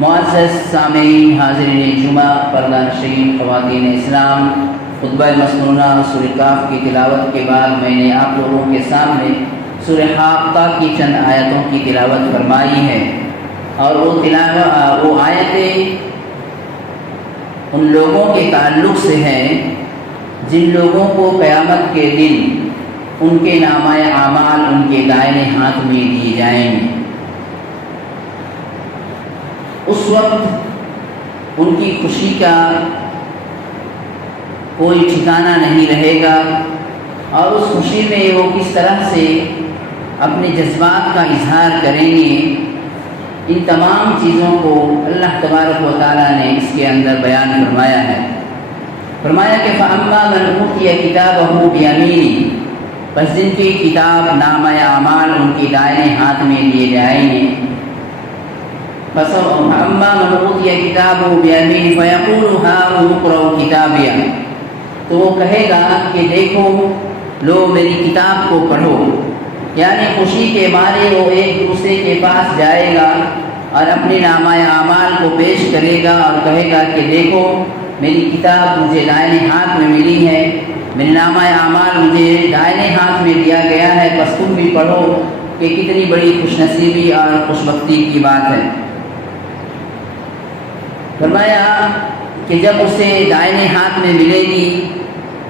معزز سامعین، حاضرین جمعہ، پردہ نشین خواتین اسلام، خطبہ مسنونہ سورہ کاف کی تلاوت کے بعد میں نے آپ لوگوں کے سامنے سورہ حاقہ کی چند آیتوں کی تلاوت فرمائی ہے، اور وہ آیتیں ان لوگوں کے تعلق سے ہیں جن لوگوں کو قیامت کے دن ان کے نامہ اعمال ان کے دائیں ہاتھ میں دیے جائیں گے۔ اس وقت ان کی خوشی کا کوئی ٹھکانہ نہیں رہے گا، اور اس خوشی میں وہ کس طرح سے اپنے جذبات کا اظہار کریں گے، ان تمام چیزوں کو اللہ تبارک و تعالیٰ نے اس کے اندر بیان فرمایا ہے۔ فرمایا کہ فَأَمَّا مَنْ أُوتِيَ كِتَابَهُ بِيَمِينِهِ، پس جن کی کتاب نامہ اعمال ان کی دائیں ہاتھ میں دیے جائیں گے، فَأَمَّا مَنْ أُوتِيَ كِتَابَهُ بِيَمِينِهِ فَيَقُولُ هَاؤُمُ اقْرَءُوا كِتَابِيَهْ، تو وہ کہے گا کہ دیکھو لو میری کتاب کو پڑھو، یعنی خوشی کے مارے وہ ایک دوسرے کے پاس جائے گا اور اپنے نامہ اعمال کو پیش کرے گا اور کہے گا کہ دیکھو میری کتاب مجھے دائیں ہاتھ میں ملی ہے، میرے نامہ اعمال مجھے دائیں ہاتھ میں دیا گیا ہے، بس تم بھی پڑھو کہ کتنی بڑی خوش نصیبی اور خوش بختی کی بات ہے۔ فرمایا کہ جب اسے دائیں ہاتھ میں ملے گی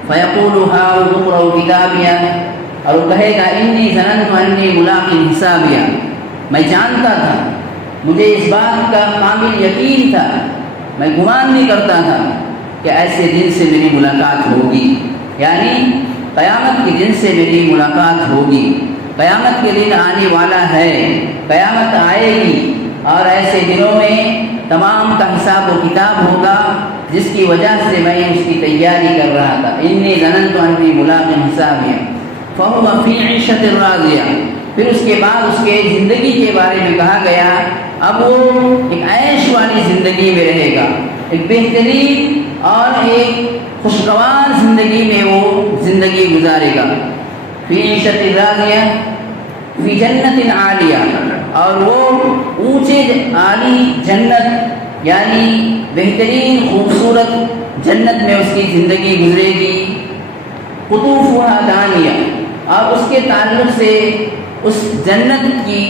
فَيَقُولُ هَاؤُمُ اقْرَءُوا كِتَابِيَهْ، اور وہ کہے گا انی ظننت انی ملاق حسابیہ، میں جانتا تھا، مجھے اس بات کا کامل یقین تھا، میں گمان نہیں کرتا تھا کہ ایسے دن سے میری ملاقات ہوگی، یعنی قیامت کے دن سے میری ملاقات ہوگی، قیامت کے دن آنے والا ہے، قیامت آئے گی، اور ایسے دنوں میں تمام کا حساب و کتاب ہوگا جس کی وجہ سے میں اس کی تیاری کر رہا تھا۔ انی ظننت انی ملاق حسابیہ فَهُوَ فِي عِيشَةٍ رَاضِيَةٍ، پھر اس کے بعد اس کے زندگی کے بارے میں کہا گیا اب وہ ایک عیش والی زندگی میں رہے گا، ایک بہترین اور ایک خوشگوار زندگی میں وہ زندگی گزارے گا۔ فِي عِيشَةٍ رَاضِيَةٍ فِي جَنَّةٍ عَالِيَةٍ، اور وہ اونچے عالی جنت یعنی بہترین خوبصورت جنت میں اس کی زندگی گزرے گی۔ قطوفها دانیہ، اور اس کے تعلق سے اس جنت کی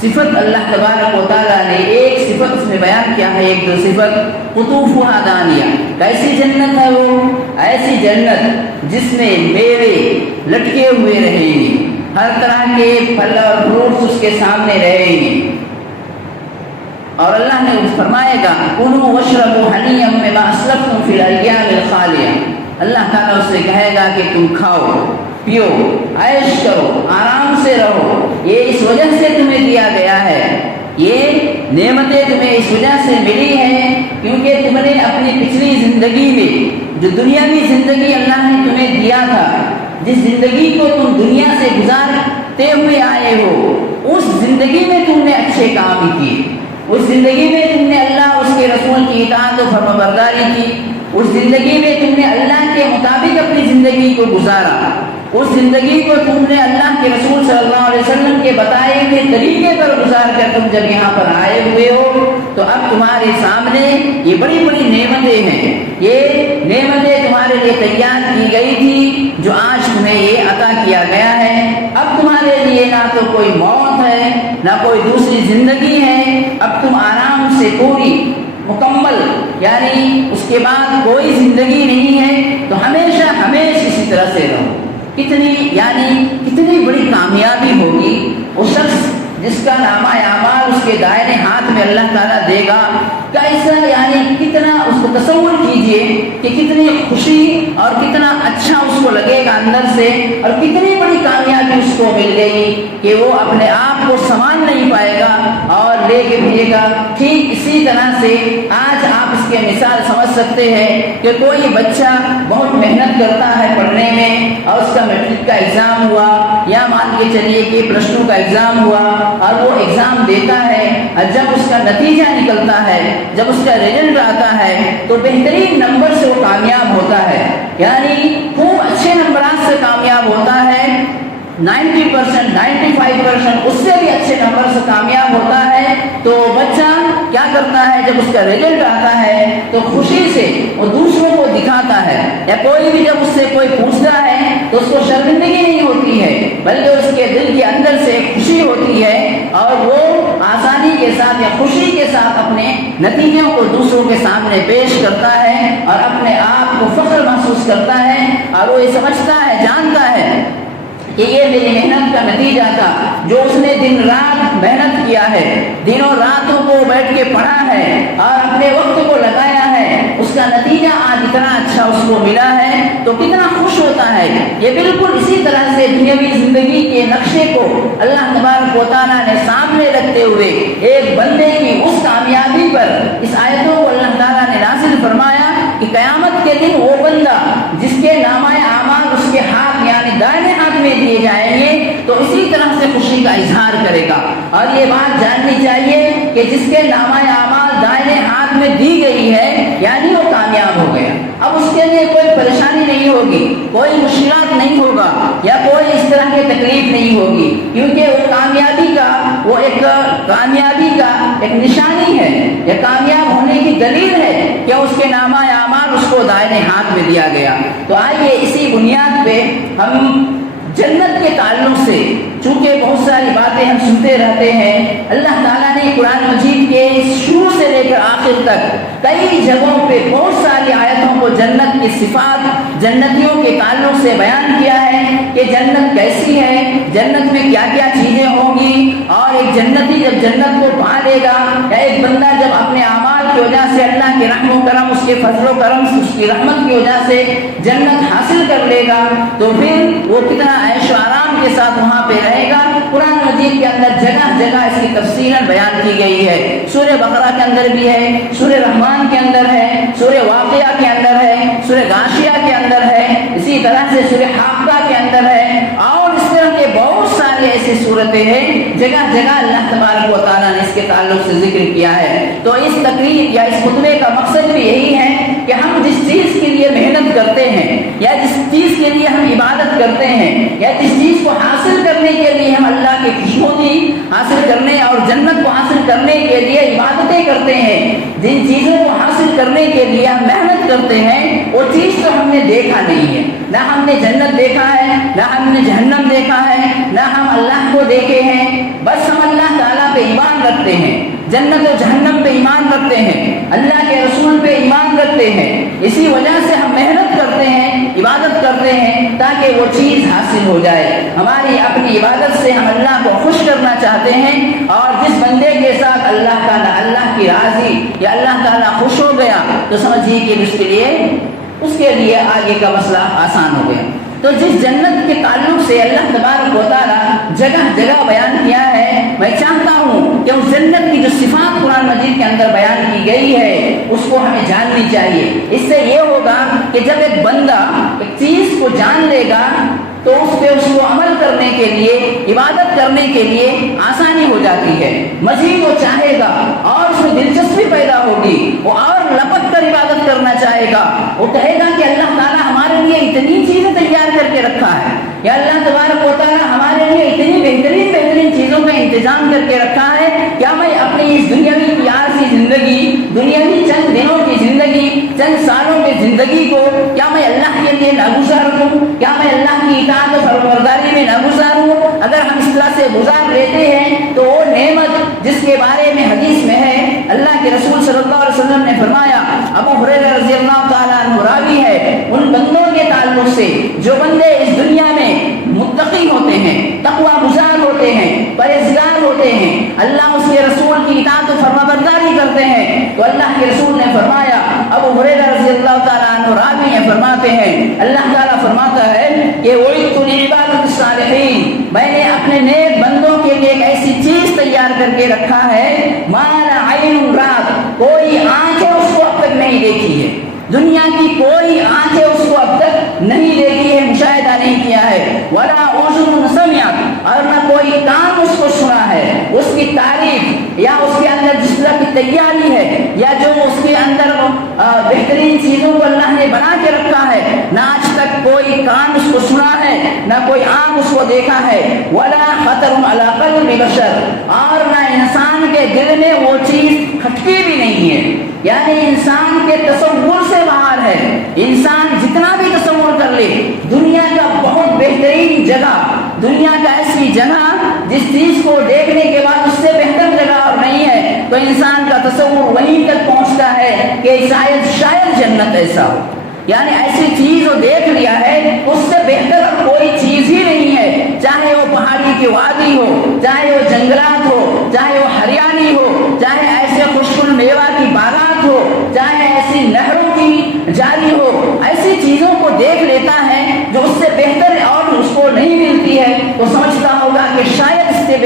صفت اللہ تبارک و تعالیٰ نے ایک صفت اس میں بیان کیا ہے، ایک دو صفت۔ قطوفها دانیہ، کیسی جنت ہے وہ؟ ایسی جنت جس میں میوے لٹکے ہوئے رہیں گے، ہر طرح کے پھل اور فروٹس اس کے سامنے رہیں گے، اور اللہ نے فرمائے گا کُلُوا وَاشْرَبُوا حَنِيًّا بِمَا أَسْلَفْتُمْ فِي الْأَيَّامِ الْخَالِيَةِ، اللہ تعالیٰ اس سے کہے گا کہ تم کھاؤ پیو عیش کرو آرام سے رہو، یہ اس وجہ سے تمہیں دیا گیا ہے، یہ نعمتیں تمہیں اس وجہ سے ملی ہیں کیونکہ تم نے اپنی پچھلی زندگی میں جو دنیاوی زندگی اللہ نے تمہیں دیا تھا، جس زندگی کو تم دنیا سے گزارتے ہوئے آئے ہو، اس زندگی میں تم نے اچھے کام کیے، اس زندگی میں تم نے اللہ اس کے رسول کی اطاعت و فرمانبرداری کی، اس زندگی میں تم نے اللہ کے مطابق اپنی زندگی کو گزارا، اس زندگی کو تم نے اللہ کے رسول صلی اللہ علیہ وسلم کے بتائے ہوئے طریقے پر گزار کر تم جب یہاں پر آئے ہوئے ہو، تو اب تمہارے سامنے یہ بڑی بڑی نعمتیں ہیں، یہ نعمتیں تمہارے لیے تیار کی گئی تھی جو آج تمہیں یہ عطا کیا گیا ہے۔ اب تمہارے لیے نہ تو کوئی موت ہے نہ کوئی دوسری زندگی ہے، اب تم آرام سے پوری مکمل یعنی اس کے بعد کوئی زندگی نہیں ہے، تو ہمیشہ ہمیشہ اسی طرح سے رہو۔ کتنی بڑی کامیابی ہوگی اس شخص جس کا نامہ اعمال اس کے دائرے ہاتھ میں اللہ تعالیٰ دے گا، کیسا یعنی کتنا اس کو تصور کیجئے کہ کتنی خوشی اور کتنا اچھا اس کو لگے گا اندر سے، اور کتنی بڑی کامیابی اس کو مل گئی کہ وہ اپنے آپ کو سنبھال نہیں پائے گا اور لے کے بھیجے گا۔ ٹھیک اسی طرح سے آج آپ اس کے مثال سمجھ سکتے ہیں کہ کوئی بچہ بہت محنت کرتا ہے پڑھنے میں، اور اس کا میٹرک کا ایگزام ہوا یا مان کے چلیے کہ پلس ٹو کا ایگزام ہوا، اور وہ ایگزام دیتا ہے، اور جب اس کا نتیجہ نکلتا ہے، جب اس کا رزلٹ آتا ہے تو بہترین نمبر سے وہ کامیاب ہوتا ہے، یعنی خوب اچھے نمبرات سے کامیاب ہوتا ہے، 90%, 95% اس سے بھی اچھے نمبر سے کامیاب ہوتا ہے، تو بچہ کیا کرتا ہے جب اس کا رزلٹ آتا ہے تو خوشی سے وہ دوسروں کو دکھاتا ہے، یا کوئی بھی جب اس سے کوئی پوچھتا ہے تو اس کو شرمندگی نہیں ہوتی ہے، بلکہ اس کے دل کے اندر سے ایک خوشی ہوتی ہے، اور وہ آسانی کے ساتھ یا خوشی کے ساتھ اپنے نتیجوں کو دوسروں کے سامنے پیش کرتا ہے، اور اپنے آپ کو فخر محسوس کرتا ہے، اور وہ یہ سمجھتا ہے، جانتا ہے کہ یہ میری محنت کا نتیجہ تھا، جو اس نے دن رات محنت کیا ہے، دنوں راتوں کو بیٹھ کے پڑھا ہے اور اپنے وقت کو لگایا ہے، اس کا نتیجہ آج اتنا اچھا اس کو ملا ہے تو کتنا خوش ہوتا ہے۔ یہ بالکل اسی طرح سے دنیاوی زندگی کے نقشے کو اللہ تبارک و تعالیٰ نے سامنے رکھتے ہوئے ایک بندے کی اس کامیابی پر اس آیتوں کو اللہ تعالیٰ نے نازل فرمایا کہ قیامت کے دن وہ بندہ جس کے نامہ اعمال اس کے ہاتھ یعنی دائیں ہاتھ میں دیے جائیں گے تو اسی طرح سے خوشی کا اظہار کرے گا، اور یہ بات جاننی چاہیے کہ جس کے نامہ اعمال دائیں ہاتھ میں دی گئی ہے یعنی وہ کامیاب ہو گیا، اب اس کے لیے کوئی پریشانی نہیں ہوگی، کوئی مشکلات نہیں ہوگا، یا کوئی اس طرح کی تکلیف نہیں ہوگی، کیونکہ وہ کامیابی کا ایک نشانی ہے، یا کامیاب ہونے کی دلیل ہے کہ اس کے نامہ اعمال اس کو دائیں ہاتھ میں دیا گیا۔ تو آئیے اسی بنیاد پہ ہم جنت کے تعلق سے، چونکہ بہت ساری باتیں ہم سنتے رہتے ہیں، اللہ تعالیٰ نے قرآن مجید کے شروع سے لے کر آخر تک کئی جگہوں پہ بہت ساری آیتوں کو جنت کی صفات، جنتیوں کے تعلق سے بیان کیا ہے کہ جنت کیسی ہے، جنت میں کیا کیا چیزیں ہوں گی، اور ایک جنتی جب جنت کو پا لے گا، یا ایک بندہ جب اپنے اعمال کی وجہ سے اللہ کے رحم و کرم، اس کے فضل و کرم، اس کی رحمت کی وجہ سے جنت حاصل کر لے گا، تو پھر وہ کتنا عیش و آرام کے ساتھ وہاں پہ رہے گا۔ قرآن مجید کے اندر جگہ جگہ اس کی تفصیل بیان کی گئی ہے، سورہ بقرہ کے اندر بھی ہے، سورہ رحمان کے اندر ہے، سورہ واقعہ کے اندر ہے، سورہ غاشیہ کے اندر ہے، اسی طرح سے سورہ حاقہ کے اندر ہے، اور اس طرح کے بہت سارے ایسی صورتیں ہیں جگہ جگہ اللہ تبارک و تعالیٰ نے اس کے تعلق سے ذکر کیا ہے۔ تو اس تقریر یا اس خطبے کا مقصد بھی یہی ہے کہ ہم جس چیز کے لیے محنت کرتے ہیں، یا جس چیز کے لیے ہم عبادت کرتے ہیں، یا جس چیز کو حاصل کرنے کے لیے ہم اللہ کی خوشنودی حاصل کرنے اور جنت کو حاصل کرنے کے لیے عبادتیں کرتے ہیں، جن چیزوں کو حاصل کرنے کے لیے ہم محنت کرتے ہیں، وہ چیز تو ہم نے دیکھا نہیں ہے، نہ ہم نے جنت دیکھا ہے، نہ ہم نے جہنم دیکھا ہے، نہ ہم اللہ کو دیکھے ہیں، بس ہم اللہ تعالیٰ پہ ایمان رکھتے ہیں، جنت و جہنم پہ ایمان رکھتے ہیں، اللہ کے رسول پہ ایمان رکھتے ہیں، اسی وجہ سے ہم محنت کرتے ہیں، عبادت کرتے ہیں تاکہ وہ چیز حاصل ہو جائے۔ ہماری اپنی عبادت سے ہم اللہ کو خوش کرنا چاہتے ہیں، اور جس بندے کے ساتھ اللہ تعالیٰ اللہ کی راضی یا اللہ تعالیٰ خوش ہو گیا تو سمجھیے کہ اس کے لیے آگے کا مسئلہ آسان ہو گیا۔ تو جس جنت کے تعلق سے اللہ تبارک و تعالیٰ جگہ جگہ بیان کیا ہے، میں چاہتا ہوں کہ اس جنت کی جو صفات قرآن مجید کے اندر بیان کی گئی ہے اس کو ہمیں جاننی چاہیے۔ اس سے یہ ہوگا کہ جب ایک بندہ ایک چیز کو جان لے گا تو اس پہ اس کو عمل کرنے کے لیے، عبادت کرنے کے لیے آسانی ہو جاتی ہے، مزید وہ چاہے گا اور اس میں دلچسپی پیدا ہوگی، وہ اور لپک کر عبادت کرنا چاہے گا، وہ کہے گا کہ اللہ تعالیٰ ہمارے لیے اتنی چیزیں تیار کر کے رکھا ہے، یا اللہ تبارک و تعالیٰ ہمارے لیے اتنی بہترین چیزوں کا انتظام کر کے رکھا ہے، کیا میں اپنی اس دنیاوی کی عارضی زندگی، دنیاوی چند دنوں کی زندگی، چند سالوں کی زندگی کو کیا میں اللہ کے لیے ناگزار کروں؟ کیا میں اللہ کی اطاعت و فرمانبرداری میں ناگزار ہوں؟ اگر ہم اس طرح سے گزار لیتے ہیں تو وہ نعمت جس کے بارے میں حدیث میں ہے، اللہ کے رسول صلی اللہ علیہ وسلم نے فرمایا، ابو ہریرہ رضی اللہ تعالیٰ عنہ راوی ہے، ان بندوں کے تعلق سے جو بندے اس دنیا میں متقی ہوتے ہیں، تقوی گزار ہوتے ہیں، پرہیزگار ہوتے ہیں، اللہ اس کے رسول کی اطاعت و فرمانبرداری کرتے ہیں، تو اللہ کے رسول نے فرمایا، ابو ہریرہ رضی اللہ تعالیٰ عنہ راوی ہیں، فرماتے ہیں اللہ تعالیٰ فرماتا ہے کہ وَعِدْتُ لِعِبَادِ الصَّالِحِينَ، میں نے اپنے نیک بندوں کے لیے ایک ایسی چیز تیار کر کے رکھا ہے، مَا لَا عَيْنٌ رَأَتْ، کوئی آنکھیں اس کو اب تک نہیں دیکھی ہے، دنیا کی کوئی آنکھیں اس کو اب تک نہیں دیکھی ہے، مشاہدہ نہیں کیا ہے، وَلَا أُذُنٌ سَمِعَتْ، اور نہ کوئی کان اس کو سنا ہے، اس کی تعریف یا اس کے اندر جس طرح کی تیاری ہے، یا جو اس کے اندر بہترین چیزوں کو اللہ نے بنا کے رکھا ہے، نہ آج تک کوئی کان اس کو سنا ہے، نہ کوئی آنکھ اس کو دیکھا ہے، ولا خطر علی قلب بشر، اور نہ انسان کے دل میں وہ چیز کھٹکی بھی نہیں ہے، یعنی انسان کے تصور سے باہر ہے۔ انسان جتنا بھی تصور کر لے، دنیا کا بہت بہترین جگہ، دنیا کا ایسی جگہ جس چیز کو دیکھنے کے بعد اس سے بہتر جگہ اور نہیں ہے، تو انسان کا تصور وہیں تک پہنچتا ہے کہ شاید جنت ایسا ہو، یعنی ایسی چیز وہ دیکھ لیا ہے اس سے بہتر اور کوئی چیز ہی نہیں ہے، چاہے وہ پہاڑی کی وادی ہو، چاہے وہ جنگلات ہو، چاہے وہ ہریالی ہو، چاہے ایسے خوشبو میوہ کی باغات ہو، چاہے ایسی نہروں کی جاری ہو، ایسی چیزوں کو دیکھ لیتا ہے جو اس سے بہتر اور اس کو نہیں ملتی ہے، وہ سمجھتا ہوگا کہ شاید اس سے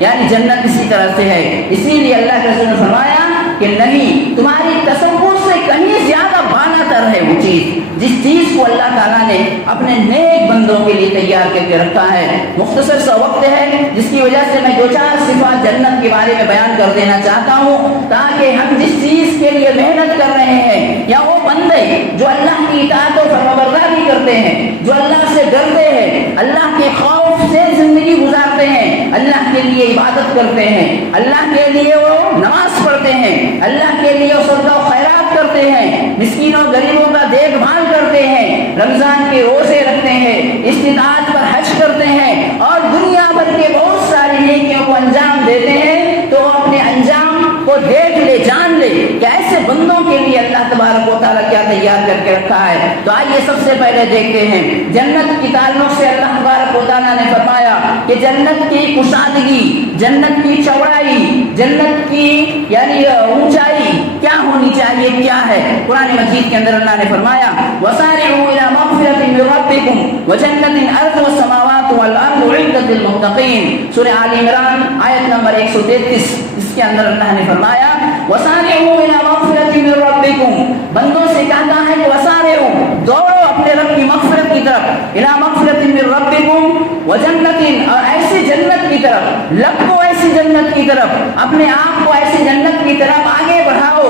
یعنی جنت اسی طرح سے ہے۔ اسی لیے اللہ کے رسول نے فرمایا کہ نہیں، تمہاری تصور سے کہیں زیادہ بالا تر ہے وہ چیز، جس چیز کو اللہ تعالیٰ نے اپنے نیک بندوں کے لیے تیار کر کے رکھا ہے۔ مختصر سا وقت ہے جس کی وجہ سے میں دو چار صفات جنت کے بارے میں بیان کر دینا چاہتا ہوں، تاکہ ہم جس چیز کے لیے محنت کر رہے ہیں، یا وہ بندے جو اللہ کی اطاعت و فرمانبرداری کرتے ہیں، جو اللہ سے ڈرتے ہیں، اللہ کے خوف سے زندگی گزارتے ہیں، اللہ کے لیے عبادت کرتے ہیں، اللہ کے لیے وہ نماز پڑھتے ہیں، اللہ کے لیے وہ صدقہ و خیرات کرتے ہیں، مسکینوں غریبوں کا دیکھ بھال کرتے ہیں، رمضان کے روزے رکھتے ہیں، استطاعت پر حج کرتے ہیں، اور دنیا بھر کے بہت ساری نیکیوں کو انجام دیتے ہیں، تو اپنے انجام کو دیکھ لے، جان لے کہ ایسے بندوں کے لیے اللہ تبارک و تعالیٰ کیا تیار کر کے رکھا ہے۔ تو آئیے سب سے پہلے دیکھتے ہیں جنت کی تعلق سے اللہ تبارک و تعالیٰ نے فرمایا کہ جنت کی کشادگی، جنت کی چوڑائی، جنت کی یعنی اونچائی کیا ہونی چاہیے، کیا ہے۔ قرآن مجید کے اندر اللہ نے فرمایا وَسَارِعُوا إِلَىٰ مَغْفِرَةٍ مِّن رَّبِّكُمْ وَجَنَّةٍ أَرْضُهَا السَّمَاوَاتُ وَالْأَرْضُ أُعِدَّتْ لِلْمُتَّقِينَ، سورہ آل عمران آیت نمبر 133، اس کے اندر اللہ نے فرمایا وَسَارِعُوا إِلَىٰ مَغْفِرَةٍ مِّن رَّبِّكُمْ، بندوں سے کہتا ہے کہ وَسَارِعُوا، دوڑو اپنے رب کی مغفرت کی طرف، إِلَىٰ مَغْفِرَةٍ مِّن رَّبِّكُمْ وَجَنَّةٍ، اور ایسی جنت کی طرف، لپکو ایسی جنت کی طرف، اپنے آپ کو ایسی جنت کی طرف آگے بڑھاؤ،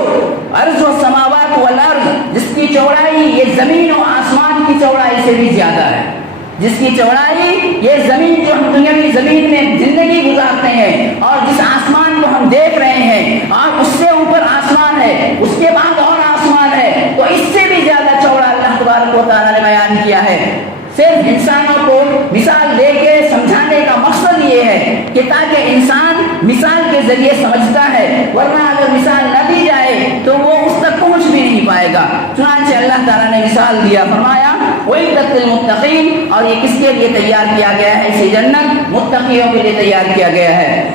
عرض و سماوات والارض، جس کی چوڑائی یہ زمین و آسمان کی چوڑائی سے بھی زیادہ ہے، جس کی چوڑائی یہ زمین جو ہم دنیاوی زمین میں زندگی گزارتے ہیں، اور جس آسمان کو ہم دیکھ رہے ہیں، اور اس سے اوپر آسمان ہے، اس کے بعد اور آسمان ہے، تو اس سے بھی زیادہ چوڑا اللہ تبارک و تعالیٰ نے بیان کیا ہے۔ صرف انسانوں کو مثال دے کے سمجھانے کا مقصد یہ ہے کہ تاکہ انسان مثال کے ذریعے سمجھتا ہے، ورنہ اگر مثال نہ دی جائے تو وہ اس تک پہنچ بھی نہیں پائے گا۔ چنانچہ اللہ تعالیٰ نے مثال دیا، فرمایا وَإِدَّتْ لِلْمُتَّقِينَ، اور یہ کس کے لیے تیار کیا گیا ہے، ایسی جنت متقیوں کے لیے تیار کیا گیا ہے۔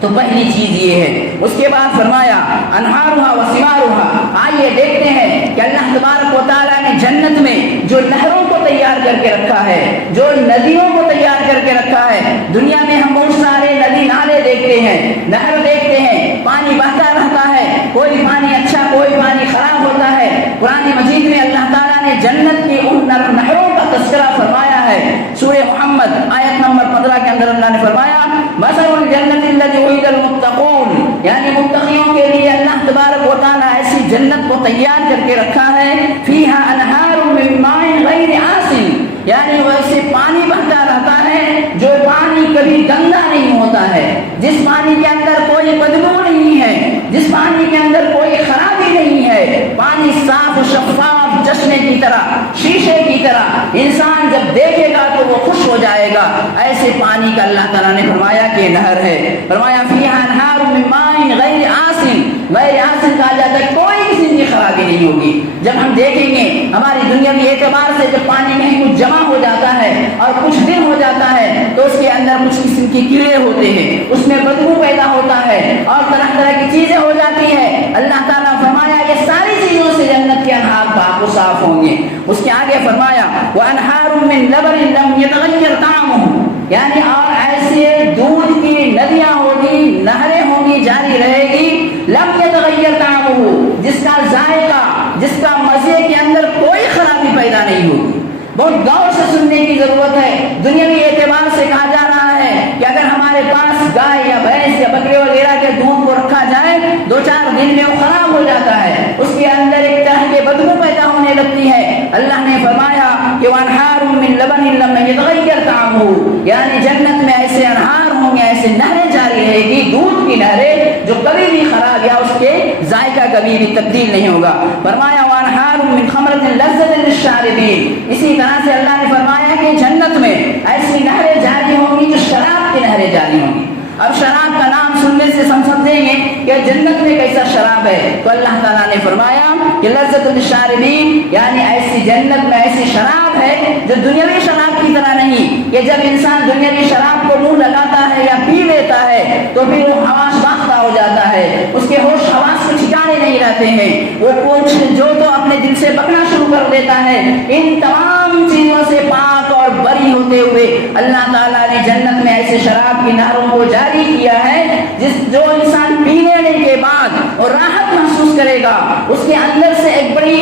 تو پہلی چیز یہ ہے۔ اس کے بعد فرمایا انہارها وثمارها، آئیے دیکھتے ہیں کہ اللہ تبارک و تعالیٰ نے جنت میں جو نہروں کو تیار کر کے رکھا ہے، جو ندیوں کو تیار کر کے رکھا ہے۔ دنیا میں ہم بہت سارے ندی نالے دیکھتے ہیں، نہر دیکھتے ہیں، پانی بہتا رہتا ہے، کوئی پانی اچھا کوئی پانی خراب ہوتا ہے۔ قرآن مجید میں اللہ تعالیٰ نے جنت کی ان نہروں کا تذکرہ فرمایا ہے۔ سورہ محمد آیت نمبر 15 کے اندر اللہ نے فرمایا مثل الجنت التي وعد المتقون، یعنی متقیوں کے لیے اللہ تبارک و تعالیٰ ایسی جنت کو تیار کر کے رکھا ہے، فیہا انہار من ماء غیر آسن، یعنی ویسے پانی بہتا رہتا ہے جو پانی کبھی گندا نہیں ہوتا ہے، جس پانی کے اندر کوئی بدبو نہیں ہے، جس پانی کے اندر کوئی خرابی نہیں ہے، پانی صاف و شفاف چشمے کی طرح، شیشے کی طرح، انسان جب دیکھے گا تو وہ خوش ہو جائے گا، ایسے پانی کا اللہ تعالیٰ نے فرمایا کہ نہر ہے۔ فرمایا فیہا انہار من ماء غیر آسن، غیر آسن کہا جاتا ہے کوئی قسم کی خرابی نہیں ہوگی۔ جب ہم دیکھیں گے ہماری دنیا کے اعتبار سے جب پانی میں کچھ جمع ہو جاتا ہے اور کچھ دن ہو جاتا ہے تو اس کے اندر کچھ قسم کی کیڑے ہوتے ہیں، اس میں بدبو پیدا ہوتا ہے اور طرح طرح کی چیزیں ہو جاتی ہے۔ اللہ تعالیٰ فرمایا یہ ساری چیزوں سے جنت کے انہار پاک و صاف ہوں گے۔ اس کے آگے فرمایا وَأَنْهَارٌ مِّن لَبَنٍ لَمْ يَتَغَيَّرْ طَعْمُهُ، یعنی اور ایسے دودھ کی ندیاں ہوگی، نہریں ہوں گی، جاری رہے گی، لم يتغیر طعمه، جس کا ذائقہ، جس کا مزے کے اندر کوئی خرابی پیدا نہیں ہوگی۔ بہت غور سے سننے کی ضرورت ہے۔ دنیاوی اعتبار سے کہا جا رہا ہے کہ اگر ہمارے پاس گائے یا بھینس یا بکرے وغیرہ کے دودھ کو رکھا جائے 2-4 دن میں وہ خراب ہو جاتا ہے، اس کے اندر ایک طرح کی بدبو پیدا ہونے لگتی ہے۔ اللہ نے فرمایا کہ وانہار من لبن لم یتغیر طعمہ، یعنی جنت میں ایسے انہار ہوں گے، ایسے نہریں جاری رہے گی، دودھ کی نہریں جو کبھی بھی خراب یا اس کے ذائقہ کبھی بھی تبدیل نہیں ہوگا۔ فرمایا وانہار من خمرۃ لذۃ للشاربین، اسی طرح سے اللہ نے فرمایا کہ جنت میں ایسی نہریں جاری ہوں گی جو شراب کی نہریں جاری ہوں گی۔ اب شراب کا نام سننے سے سمجھیں گے کہ جنت میں کیسا شراب ہے، تو اللہ تعالیٰ نے فرمایا کہ لذت للشاربین، یعنی ایسی جنت میں ایسی شراب ہے جو دنیاوی شراب کی طرح نہیں کہ جب انسان دنیاوی شراب کو منہ لگاتا ہے یا پی لیتا ہے تو پھر وہ حواس باختہ ہو جاتا ہے، اس کے ہوش حواس کے ٹھکانے نہیں رہتے ہیں، وہ کچھ جو تو اپنے دل سے بکنا شروع کر دیتا ہے۔ ان تمام چیزوں سے پاک اور بری ہوتے ہوئے اللہ تعالیٰ نے جنت میں ایسے شراب کی نہروں کو جاری کیا ہے جو انسان پی لینے کے بعد اور راحت محسوس کرے گا، اس کے اندر سے ایک بڑی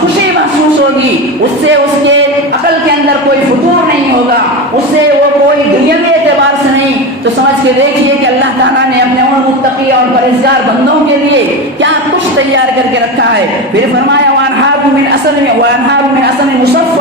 خوشی محسوس ہوگی، اس سے اس کے عقل کے اندر کوئی فتور نہیں ہوگا، اس سے وہ کوئی دنیاوی اعتبار سے نہیں۔ تو سمجھ کے دیکھیے کہ اللہ تعالیٰ نے اپنے ان متقی اور پرہیزگار بندوں کے لیے کیا کچھ تیار کر کے رکھا ہے۔ پھر فرمایا وانہار من عسل مصفی،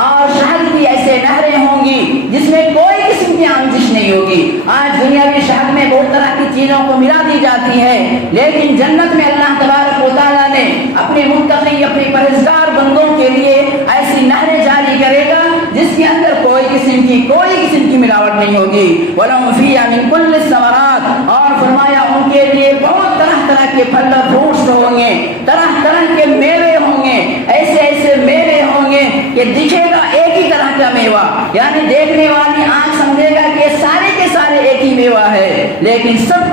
اور شہد کی ایسے نہریں ہوں گی جس میں کوئی قسم کی آمیزش نہیں ہوگی۔ آج دنیاوی شہد میں بہت طرح کی چیزوں کو ملا دی جاتی ہے، لیکن جنت میں اللہ تبارک و تعالیٰ نے اپنے متقی اپنے پرہیزگار بندوں کے لیے ایسی نہریں جاری کرے گا جس کے اندر کوئی قسم کی ملاوٹ نہیں ہوگی۔ وَلَهُمْ فِيهَا مِن كُلِّ الثَّمَرَاتِ، اور فرمایا ان کے لیے بہت طرح طرح کے پھل اور فروٹس ہوں گے، طرح طرح کے میوے ہوں گے، ایسے میوے ہوں گے کہ دکھے گا ایک ہی طرح کا میوہ، یعنی دیکھنے والی آنکھ سمجھے گا کہ سارے کے سارے ایک ہی میوہ ہے، لیکن سب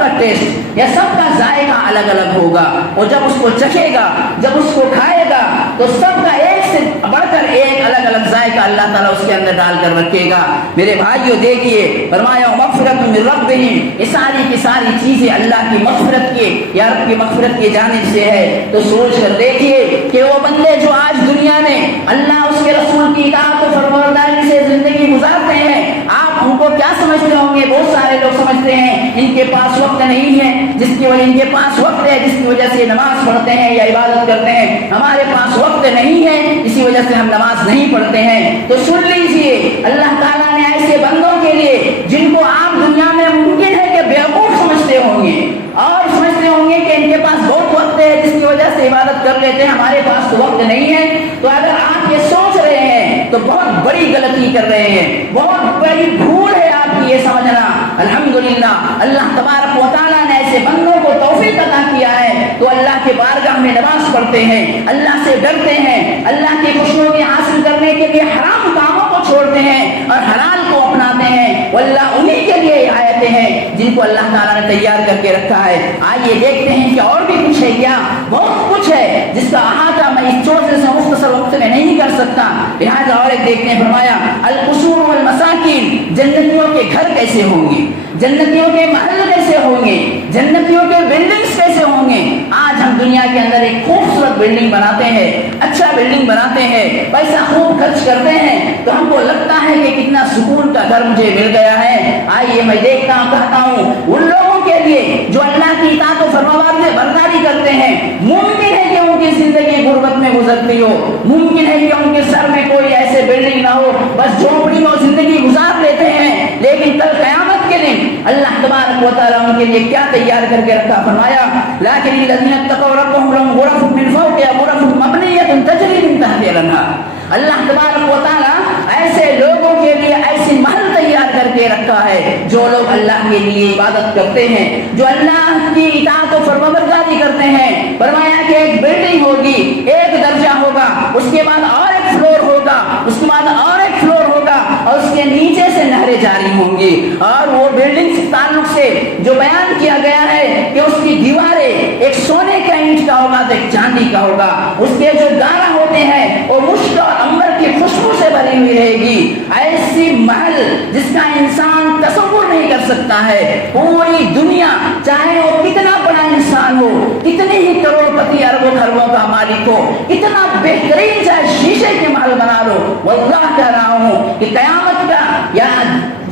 کا ٹیسٹ یا سب کا ذائقہ الگ الگ ہوگا۔ اور جب اس کو چکھے گا، جب اس کو کھائے گا تو سب کا ایک سے بڑھ کر ایک الگ الگ ذائقہ اللہ تعالیٰ اس کے اندر ڈال کر رکھے گا۔ میرے بھائیو دیکھیے، فرمایا مغفرت من ربہم، یہ ساری کی ساری چیزیں اللہ کی مغفرت کی یا رب کی مغفرت کی جانب سے ہے۔ تو سوچ کر دیکھیے کہ وہ بندے جو آج دنیا میں اللہ اس کے رسول کی اطاعت و فرمانبرداری سے زندگی گزارتے ہیں، آپ ان کو کیا سمجھتے ہوں گے؟ بہت سارے لوگ سمجھتے ہیں ان کے پاس وقت نہیں ہے، جس کی وجہ ان کے پاس وقت ہے جس کی وجہ سے نماز پڑھتے ہیں یا عبادت کرتے ہیں، ہمارے پاس وقت نہیں ہے اسی وجہ سے ہم نماز نہیں پڑھتے ہیں۔ تو سن لیجئے، اللہ تعالیٰ نے ایسے بندوں کے لیے جن کو آپ دنیا میں ممکن ہے کہ بیوقوف سمجھتے ہوں گے اور سمجھتے ہوں گے کہ ان کے پاس بہت وقت ہے جس کی وجہ سے عبادت کر لیتے ہیں، ہمارے پاس تو وقت نہیں ہے، تو اگر آپ یہ سوچ رہے ہیں تو بہت بڑی غلطی کر رہے ہیں، بہت بڑی بھول ہے آپ کی یہ سمجھنا۔ الحمدللہ اللہ تبارک و تعالیٰ نے ایسے بندوں کو توفیق عطا کیا ہے تو اللہ کے بارگاہ میں نماز پڑھتے ہیں، اللہ سے ڈرتے ہیں، اللہ کی خوشنودی حاصل کرنے کے لیے حرام کاموں کو چھوڑتے ہیں اور حلال کو اپناتے ہیں، واللہ انہی کے لیے یہ آیتیں ہیں جن کو اللہ تعالیٰ نے تیار کر کے رکھا ہے۔ آئیے دیکھتے ہیں کہ اور بھی کچھ ہے کیا؟ بہت کچھ ہے جس کا احاطہ میں اس چھوٹے سے مختصر وقت میں نہیں کر سکتا، لہذا اور ایک دیکھتے ہیں۔ فرمایا القصور والمساکین، جنتیوں کے گھر کیسے ہوں گے، جنتیوں کے محل کیسے ہوں گے، جنتیوں کے بلڈنگز کیسے ہوں گے۔ آج ہم دنیا کے اندر ایک خوبصورت بلڈنگ بناتے ہیں، اچھا بلڈنگ بناتے ہیں، پیسہ خوب خرچ کرتے ہیں تو ہم کو لگتا ہے کہ کتنا سکون کا گھر مجھے مل گیا ہے۔ آئیے میں دیکھتا ہوں، کہتا ہوں ان لوگوں کے لیے جو اللہ کی اطاعت و فرمانبرداری کرتے ہیں، ممکن ہے کہ ان کی زندگی غربت میں گزرتی ہو، ممکن ہے کہ ان کے سر میں کوئی ایسے بلڈنگ نہ ہو، بس جھونپڑی میں زندگی گزار لیتے ہیں، لیکن کل قیامت کے دن اللہ تبارک و تعالیٰ ان کے لیے کیا تیار کر کے رکھا؟ فرمایا لیکن الذین اتقوا ربهم لهم غرف من فوقها غرف مبنیۃ تجری من تحتها الانہار۔ اللہ تبارک و تعالیٰ ایسے لوگوں کے لیے ایسی محل تیار کر کے رکھا ہے جو لوگ اللہ کے لیے عبادت کرتے ہیں، جو اللہ کی اطاعت و فرمانبرداری کرتے ہیں۔ فرمایا کہ ایک بلڈنگ ہوگی، ایک درجہ ہوگا، اس کے بعد اور ایک فلور ہوگا، اس کے بعد اور ایک فلور ہوگا، اور اس کے نیچے سے نہریں جاری ہوں گی۔ اور وہ بلڈنگ کے تعلق سے جو بیان کیا گیا ہے کہ اس کی دیواریں ایک سونے کا اینٹ کا ہوگا تو ایک چاندی کا ہوگا، اس کے جو دارہ ہوتے ہیں وہ مشک اور عنبر کی خوشبو سے بھری ہوئی رہے گی۔ ایسی محل جس کا انسان تصور نہیں کر سکتا ہے، پوری دنیا چاہے وہ کتنا بڑا انسان ہو، کتنے ہی کروڑ پتی اربوں خربوں کا مالک ہو، کتنا بہترین چاہے شیشے کے محل بنا لو، واللہ کہہ رہا ہوں کہ قیامت کا یا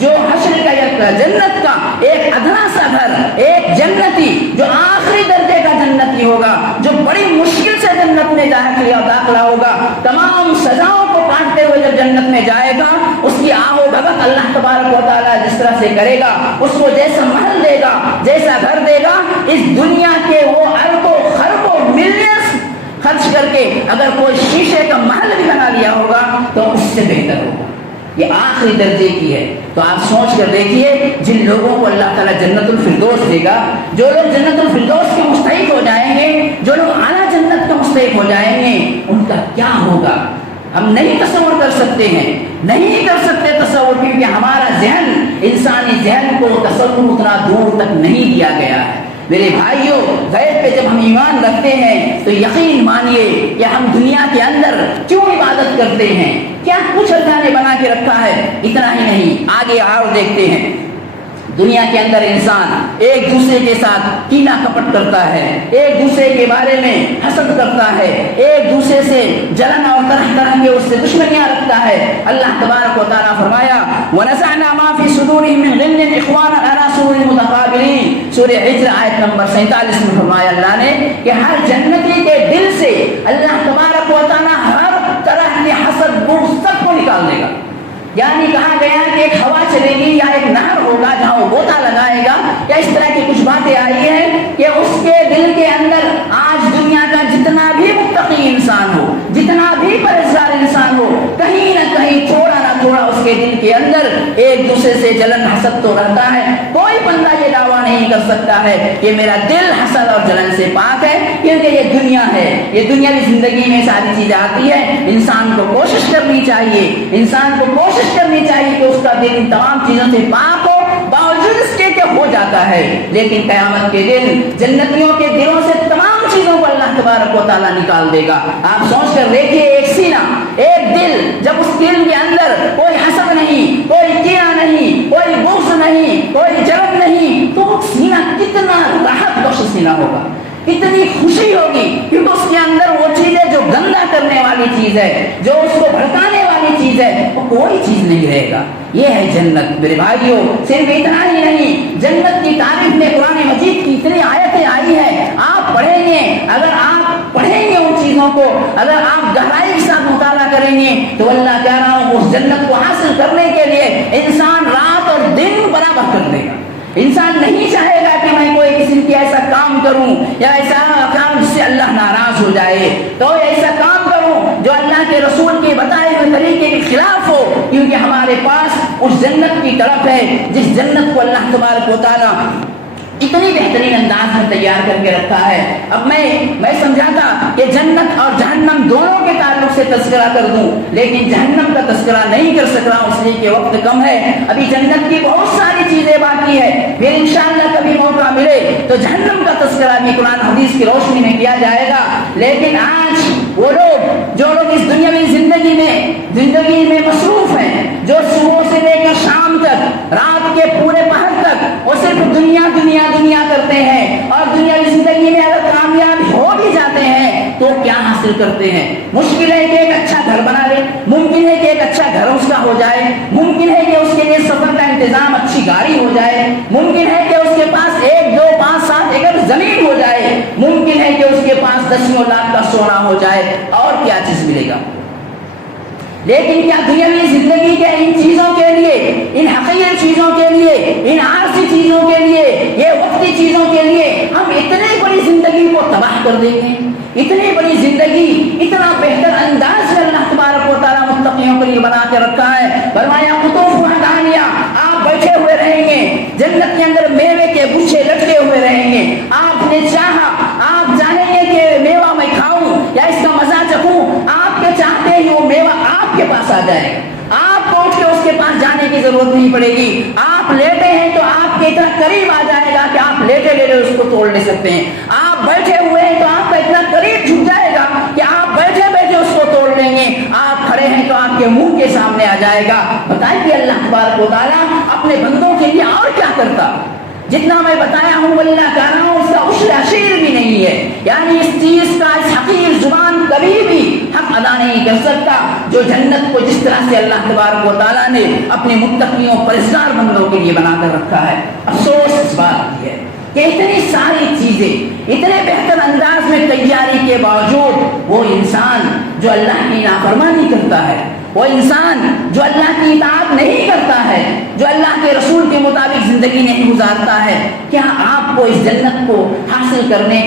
جو حشر کا یا جنت کا ایک ادنا سا گھر، ایک جنتی جو آخری درجے کا جنتی ہوگا، جو بڑی مشکل سے جنت میں داخلہ ہوگا، تمام سزاؤں اللہ تبارک و تعالیٰ جس طرح سے کرے گا، اس کو جیسا محل دے گا، جیسا گھر دے گا، اس دنیا کے وہ اربوں خربوں ملینز خرچ کر کے اگر کوئی شیشے کا محل بھی بنا لیا ہوگا تو اس سے بہتر ہوگا۔ یہ آخری درجے کی ہے۔ تو آپ سوچ کر دیکھیے، جن لوگوں کو اللہ تعالیٰ جنت الفردوس دے گا، جو لوگ جنت الفردوس کے مستحق ہو جائیں گے، جو لوگ اعلیٰ جنت کے مستحق ہو جائیں گے، ان کا کیا ہوگا ہم نہیں تصور کر سکتے ہیں، نہیں کر سکتے تصور، کیونکہ ہمارا ذہن، انسانی ذہن کو تصور اتنا دور تک نہیں دیا گیا ہے۔ میرے بھائیوں، غیب پہ جب ہم ایمان رکھتے ہیں تو یقین مانیے کہ ہم دنیا کے اندر کیوں عبادت کرتے ہیں، کیا کچھ اللہ نے بنا کے رکھا ہے۔ اتنا ہی نہیں، آگے اور دیکھتے ہیں، دنیا کے اندر انسان ایک دوسرے کے ساتھ کینہ کپٹ کرتا ہے، ایک دوسرے کے بارے میں حسد کرتا ہے، ایک دوسرے سے جلن اور طرح طرح کے اس سے دشمنیاں رکھتا ہے۔ اللہ تبارک و تعالیٰ فرمایا وَنَزَعْنَا مَا فِي صُدُورِهِم مِّن غِلٍّ إِخْوَانًا عَلَىٰ سُرُرٍ مُتَقَابِلِينَ، سورہ ہجر آیت نمبر 47 میں فرمایا اللہ نے کہ ہر جنتی کے دل سے اللہ تبارک و تعالیٰ ہر طرح کے حسد بغض سب کو نکال دے گا۔ یعنی کہا گیا کہ ایک ہوا چلے گی یا ایک نہر ہوگا جہاں وہ غوطہ لگائے گا، یا اس طرح کی کچھ باتیں آئی ہیں کہ اس کے دل کے اندر آج دنیا کا جتنا بھی متقی انسان ہو، جتنا بھی پرہیزگار انسان ہو، کہیں نہ کہیں تھوڑا نہ تھوڑا اس کے دل کے اندر ایک دوسرے سے جلن حسد تو رہتا ہے۔ کوئی بندہ یہ دعویٰ نہیں کر سکتا ہے کہ میرا دل حسد اور جلن سے پاک ہے، کیونکہ یہ دنیا ہے، یہ دنیاوی زندگی میں ساری چیزیں آتی ہے۔ انسان کو کوشش کرنی چاہیے، انسان کو کوشش کرنی چاہیے کہ اس کا دل ان تمام چیزوں سے پاک ہو، باوجود اس کے کہ ہو جاتا ہے، لیکن قیامت کے دن جنتیوں کے دلوں سے تمام چیزوں کو اللہ تبارک و تعالیٰ نکال دے گا۔ آپ سوچ کر دیکھیے، ایک سینہ، ایک دل، جب اس دل کے اندر کوئی حسد نہیں، کوئی کینہ نہیں، کوئی بغض نہیں، کوئی جلن نہیں، تو وہ سینہ کتنا راحت بخش سینہ ہوگا، اتنی خوشی ہوگی، کیونکہ اس کے اندر وہ چیز ہے جو گندا کرنے والی چیز ہے، جو اس کو بھڑکانے والی چیز ہے، وہ کوئی چیز نہیں رہے گا۔ یہ ہے جنت۔ میرے بھائیوں، صرف اتنا ہی نہیں، جنت کی تعریف میں قرآن مجید کی اتنی آیتیں آئی ہیں، آپ پڑھیں گے، اگر آپ پڑھیں گے ان چیزوں کو، اگر آپ گہرائی کے ساتھ مطالعہ کریں گے تو اللہ کہہ رہا ہوں اس جنت کو حاصل کرنے کے لیے انسان رات اور دن برابر کر دے گا۔ انسان نہیں چاہے گا کہ میں کوئی قسم کی ایسا کام کروں یا ایسا کام جس سے اللہ ناراض ہو جائے، تو ایسا کام کروں جو اللہ کے رسول کے بتائے ہوئے طریقے کے خلاف ہو، کیونکہ ہمارے پاس اس جنت کی طرف ہے جس جنت کو اللہ تبارک و تعالیٰ اتنی بہترین انداز میں تیار کر کے رکھا ہے۔ اب میں سمجھاتا کہ جنت اور جہنم دونوں کے تعلق سے تذکرہ کر دوں، لیکن جہنم کا تذکرہ نہیں کر سک رہا ہوں اس لیے کہ وقت کم ہے۔ ابھی جنت کی بہت ساری چیزیں باقی ہے، پھر انشاءاللہ کبھی موقع ملے تو جہنم کا تذکرہ بھی قرآن حدیث کی روشنی میں کیا جائے گا۔ لیکن آج وہ لوگ جو لوگ اس دنیاوی زندگی میں مصروف ہیں، جو صبح سے لے کر شام تک، رات کے پورے پہر تک وہ صرف دنیا دنیا دنیا کرتے ہیں، اور دنیاوی زندگی میں اگر کامیاب ہو بھی جاتے ہیں تو کیا حاصل کرتے ہیں؟ مشکل ہے کہ ایک اچھا گھر بنا لے، ممکن ہے کہ ایک اچھا گھر اس کا ہو جائے، ممکن ہے کہ اس کے لیے سفر کا انتظام اچھی گاڑی ہو جائے، ممکن ہے کہ اس کے پاس 1 2 5 7 ایکڑ زمین ہو جائے، ممکن ہے کہ اس کے پاس 10 لاکھ کا سونا ہو جائے، اور کیا چیز ملے گا؟ لیکن کیا دنیاوی زندگی کے ان چیزوں کے لیے، ان حقیر چیزوں کے لیے، ان عارضی چیزوں کے لیے، یہ وقتی چیزوں کے لیے ہم اتنی بڑی زندگی کو تباہ کر دیں گے؟ اتنی بڑی زندگی اتنا بہتر انداز سے اللہ تبارک و تعالیٰ متقیوں کے لیے بنا کے رکھا ہے۔ فرمایا قطوفها دانیہ، آپ بیٹھے ہوئے رہیں گے، جنت کے اندر میوے کے گچھے لٹکے ہوئے رہیں گے، آپ نے چاہا، آپ چاہیں گے کہ میوہ میں کھاؤں یا اس کا مزہ چکھوں، آپ کے چاہتے ہی وہ میوہ آپ کے پاس آ جائے گا، آپ کو اٹھ کے اس کے پاس جانے کی ضرورت نہیں پڑے گی، آپ لیٹے ہیں تو آپ کے اتنا قریب آ جائے گا کہ آپ لیٹے لیٹے اس کو توڑ لے سکتے ہیں، آپ بیٹھے ہوئے ہیں تو آپ کا اتنا قریب جھک جائے گا کہ آپ بیٹھے بیٹھے اس کو توڑ لیں گے، آپ کھڑے ہیں تو آپ کے منہ کے سامنے آ جائے گا۔ بتائیے اللہ تبارک و تعالیٰ اپنے بندوں کے لیے اور کیا کرتا؟ جتنا میں بتایا ہوں اللہ کہہ رہا ہوں اس کا عشر عشیر بھی نہیں ہے، یعنی اس چیز کا اس حقیر زبان کبھی بھی حق ادا نہیں کر سکتا جو جنت کو جس طرح سے اللہ تبارک و تعالیٰ نے اپنے متقیوں پرہیزگار بندوں کے لیے بنا کر رکھا ہے۔ افسوس اس بات کی ہے کہ اتنی ساری چیزیں اتنے بہتر انداز میں تیاری کے باوجود وہ انسان جو اللہ کی نافرمانی کرتا ہے، وہ انسان جو اللہ کی اطاعت نہیں کرتا ہے، جو اللہ کے رسول کے مطابق زندگی نہیں گزارتا ہے، کیا آپ کو اس جنت کو حاصل کرنے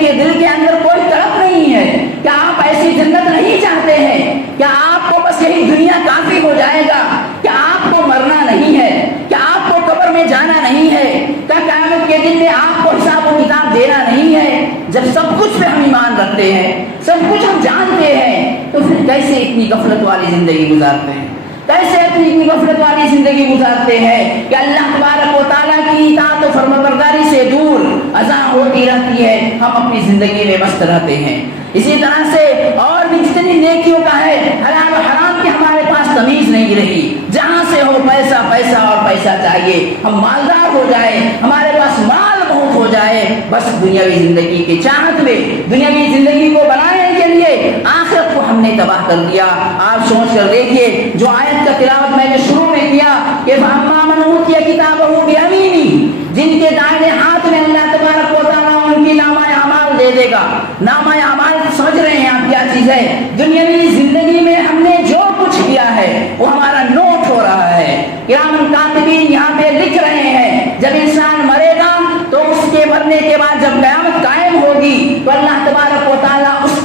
کے دل کے اندر کوئی تڑپ نہیں ہے؟ کیا آپ ایسی جنت نہیں چاہتے ہیں؟ کیا آپ کو بس یہی دنیا کافی ہو جائے گا؟ کیا آپ کو مرنا نہیں ہے؟ کیا آپ کو قبر میں جانا نہیں ہے؟ کیا قیامت کے دن میں آپ کو حساب و کتاب دینا نہیں ہے؟ جب سب کچھ پہ ہم ایمان رکھتے ہیں، سب کچھ ہم جانتے ہیں، تو پھر کیسے اتنی غفلت والی زندگی گزارتے ہیں؟ کیسے اتنی غفلت والی زندگی گزارتے ہیں کہ اللہ تبارک و تعالیٰ کی اطاعت و فرمانبرداری سے دور اذاں ہوتی رہتی ہے، ہم اپنی زندگی میں مست رہتے ہیں۔ اسی طرح سے اور بھی جتنی نیکیوں کا ہے، حلال و حرام کی ہمارے پاس تمیز نہیں رہی، جہاں سے ہو پیسہ پیسہ اور پیسہ چاہیے، ہم مالدار ہو جائیں، ہمارے پاس مال بہت ہو جائے، بس دنیاوی زندگی کی چاہت میں، دنیاوی زندگی کو بنانے کے لیے آخرت کو ہم نے تباہ کر دیا۔ آپ سوچ کر دیکھیے، جو آیت کا تلاوت میں نے شروع میں کیا کہ فَأَمَّا مَنْ أُوتِيَ كِتَابَهُ بِيَمِينِهِ، جن کے دائیں ہاتھ میں اللہ تبارک و تعالیٰ ان کی نامہ اعمال دے دے گا۔ نامہ اعمال سمجھ رہے ہیں آپ کیا چیز ہے؟ دنیاوی زندگی میں ہم نے جو کچھ کیا ہے وہ ہمارا نوٹ ہو رہا ہے، کرامن کاتبین یہاں پہ لکھ رہے ہیں۔ جب انسان مرے گا تو اس کے مرنے کے بعد جب قیامت قائم ہوگی تو اللہ تبارک و تعالیٰ اس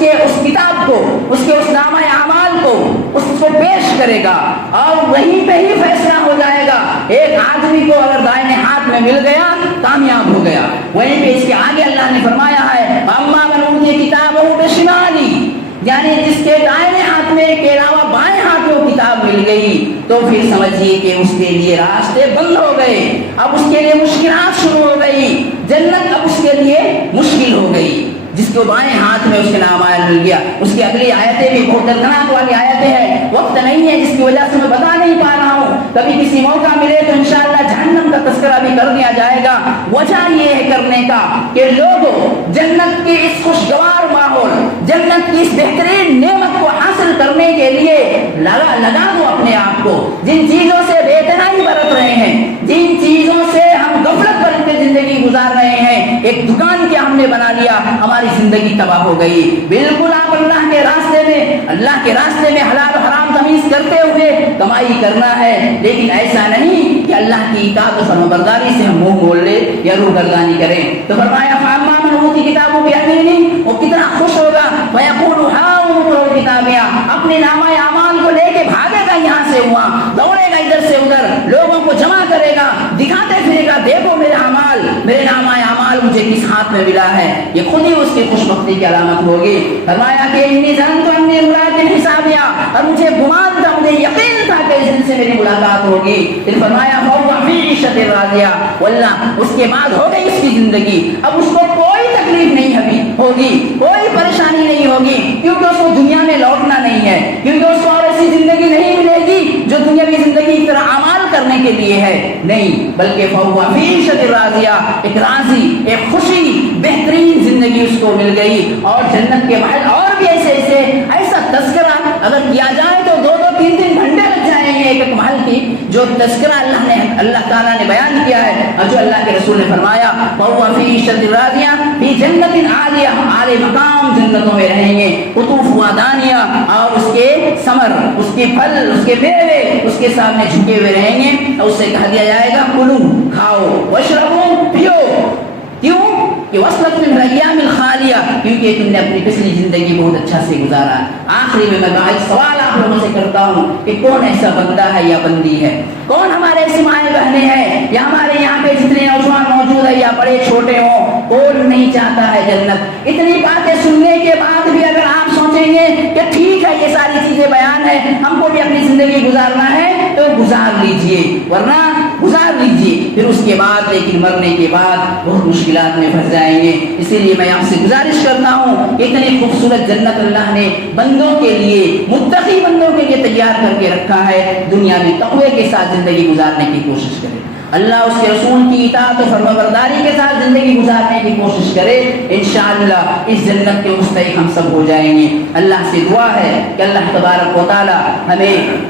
کتاب کو، اس نامہ اعمال کو اس کو پیش کرے گا اور وہیں پہ ہی فیصلہ ہو جائے گا۔ ایک آدمی کو اگر دائیں ہاتھ میں مل گیا کامیاب ہو گیا، وہیں پہ اس کے آگے اللہ نے فرمایا ہے اما من اوتی کتابہ بشمالی، یعنی جس کے دائیں ہاتھ میں کے علاوہ بائیں ہاتھ میں کتاب مل گئی تو پھر سمجھیے کہ اس کے لیے راستے بند ہو گئے، اب اس کے لیے مشکلات شروع ہو گئی، جنت اب اس کے لیے مشکل ہو گئی۔ جس کو بائیں ہاتھ میں اس کے نام مل گیا، اس کی اگلی آیتیں بھی بہت دردناک والی آیتیں ہیں، وقت نہیں ہے جس کی وجہ سے میں بتا نہیں پا رہا ہوں، کبھی کسی موقع ملے تو انشاءاللہ جہنم کا تذکرہ بھی کر دیا جائے گا۔ وجہ یہ ہے کرنے کا کہ لوگ جنت کی اس خوشگوار ماحول، جنت کی اس بہترین نعمت کو حاصل کرنے کے لیے لگا دو اپنے آپ کو، جن چیزوں سے بے اتنائی برت رہے ہیں، جن چیزوں سے ہم غفلت برت کے زندگی گزار رہے ہیں، ایک دکان کیا ہم نے بنا لیا، ہماری زندگی تباہ ہو گئی۔ بالکل آپ اللہ کے راستے میں حلال و حرام تمیز کرتے ہوئے کمائی کرنا ہے، لیکن ایسا نہیں کہ اللہ کی اطاعت و فرمانبرداری سے ہم منہ موڑ لے یا روگردانی کریں۔ تو فرمایا فاما من اوتی کتابہ بیمینہ، وہ کتنا خوش ہوگا، فیقول ہاؤم اقرؤوا کتابیہ، اپنے نامہ اعمال کو لے کے بھاگے گا، یہاں سے وہاں دوڑے گا، ادھر سے ادھر لوگوں کو جمع کرے گا، دکھاتے پھرے گا، دیکھو میرے اعمال، میرے نامہ اعمال مجھے کس ہاتھ میں ملا ہے، یہ خود ہی اس کی خوش بختی کی علامت ہوگی۔ فرمایا کہ انی ظننت انی ملاق حسابیہ، اور مجھے گمان تھا، مجھے یقین تھا کہ اس دن سے میری ملاقات ہوگی۔ پھر فرمایا فہو فی عیشۃ راضیہ، واللہ اس کے بعد ہو گئی اس کی زندگی، اب اس کو کوئی تکلیف نہیں ہوگی، کوئی پریشانی نہیں ہوگی، کیونکہ اس کو دنیا میں لوٹنا نہیں ہے، کیونکہ اس کو اور ایسی زندگی نہیں ملے گی جو دنیاوی زندگی کی طرح اعمال کرنے کے لیے ہے، نہیں، بلکہ فہو فی عیشۃ راضیہ، ایک راضی، ایک خوشی، بہترین زندگی اس کو مل گئی۔ اور جنت کے محل اور بھی ایسا تذکرہ اگر کیا جائے تو 2-2 3 گھنٹے لگ جائیں گے ایک محل کی، جو تذکرہ اللہ تعالیٰ نے بیان کیا ہے اور جو اللہ کے رسول نے فرمایا فَهُوَ فِي عِيشَةٍ رَاضِيَةٍ فِي جَنَّةٍ عَالِيَةٍ، ہم اعلی مقام جنتوں میں رہیں گے، قطوفها دانیہ، اور اس کے ثمر، اس کے پھل، اس کے میوے اس کے سامنے جھکے ہوئے رہیں گے، اور اس سے کہا دیا جائے گا کلو، کھاؤ، واشربو، پیو، کیوں کہ وصلت من الايام الخالیہ، کیونکہ تم نے اپنی پچھلی زندگی بہت اچھا سے گزارا۔ آخری میں ایک سوال آپ لوگوں سے کرتا ہوں کہ کون ایسا بندہ ہے یا بندی ہے، کون ہمارے ایسی مائیں بہنیں ہیں یا ہمارے یہاں پہ جتنے نوجوان موجود ہیں یا بڑے چھوٹے ہوں، کون نہیں چاہتا ہے جنت؟ اتنی باتیں سننے کے بعد بھی اگر آپ سوچیں گے کہ ٹھیک ہے یہ ساری چیزیں بیان ہے، ہم کو بھی اپنی زندگی گزارنا ہے تو گزار لیجئے، ورنہ گزار لیجئے، پھر اس کے بعد لیکن مرنے کے بعد بہت مشکلات میں پھنس جائیں گے۔ اسی لیے میں آپ سے گزارش کرتا ہوں کہ اتنی خوبصورت جنت اللہ نے بندوں کے لیے، متقی بندوں کے لیے تیار کر کے رکھا ہے، دنیا میں تقوی کے ساتھ زندگی گزارنے کی کوشش کرے، اللہ اس کے رسول کی اطاعت و فرمانبرداری کے ساتھ زندگی گزارنے کی کوشش کرے، انشاءاللہ اس جنت کے مستحق ہم سب ہو جائیں گے۔ اللہ سے دعا ہے کہ اللہ تبارک و تعالی ہمیں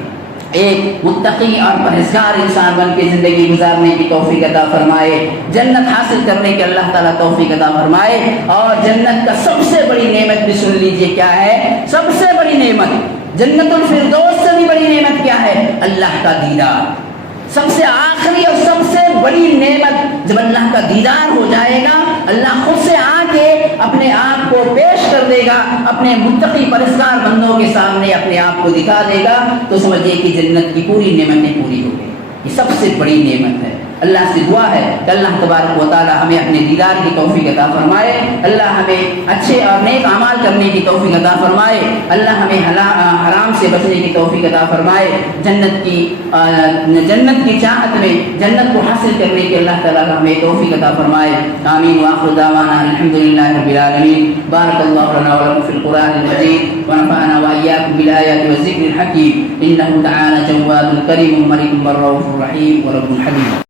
ایک متقی اور پرہیزگار انسان بن کے زندگی گزارنے کی توفیق عطا فرمائے، جنت حاصل کرنے کے اللہ تعالیٰ توفیق عطا فرمائے، اور جنت کا سب سے بڑی نعمت بھی سن لیجئے کیا ہے، سب سے بڑی نعمت جنت الفردوس سے بھی بڑی نعمت کیا ہے؟ اللہ کا دیدار. سب سے آخری اور سب سے بڑی نعمت جب اللہ کا دیدار ہو جائے گا, اللہ خود سے آ کے اپنے آپ کو پیش کر دے گا, اپنے متقی پرہیزگار بندوں کے سامنے اپنے آپ کو دکھا دے گا, تو سمجھیے کہ جنت کی پوری نعمتیں پوری ہو گئی. یہ سب سے بڑی نعمت ہے. اللہ سے دعا ہے کہ اللہ تبارک و تعالی ہمیں اپنے دیدار کی توفیق عطا فرمائے. اللہ ہمیں اچھے اور نیک اعمال کرنے کی توفیق عطا فرمائے. اللہ ہمیں حرام سے بچنے کی توفیق عطا فرمائے. جنت کی چاہت میں جنت کو حاصل کرنے کی اللہ تعالی ہمیں توفیق عطا فرمائے. آمین. وآخر دعوانا الحمدللہ رب العالمین. بارک اللہ لنا ولکم فی القرآن المجید ونفعنا وإياكم بالآيات والذکر الحکیم. إنه تعالى جواد کریم ملک رؤوف رحیم ورب حلیم.